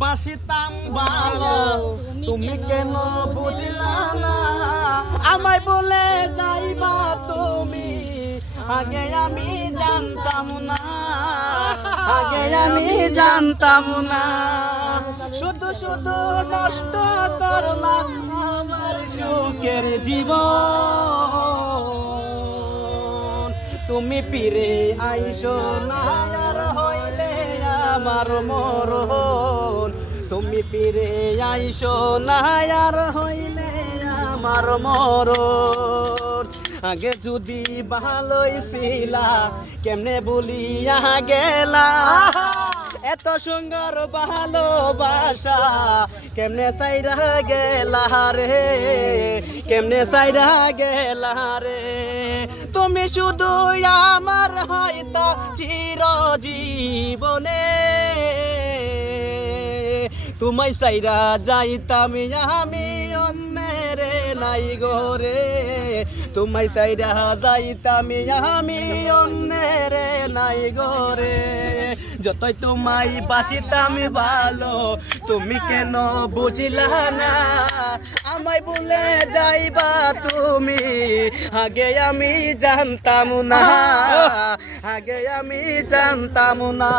বাসিতাম ভালো তুমি কেন বুঝলা না আমায় বলে যাইবা তুমি আগে আমি জানতাম না আগে আমি জানতাম না শুধু শুধু নষ্ট করলাম আমার সুখের জীবন তুমি ফিরে আইসো না আর হইলে আমার মরণ তুমি ফিরে আইসো না আর হইলে আমার মরণ আগে যদি ভালোই ছিলা কেমনে বলিয়া গেলা এত সুন্দর ভালোবাসা কেমনে সাইরা গেলা রে কেমনে সাইরা গেলা রে তুমি শুধু আমার হয়তো চিরজীবনে তোমায় সাইরা যাইতাম আমি অন্যের নাই গোরে তোমায় সাইরা যাইতাম আমি অন্যের নাই গোরে যতই তোমায় বাসিতাম ভালো তুমি কেন বুঝলা না আমায় বলে যাইবা তুমি আগে আমি জানতাম না আগে আমি জানতাম না।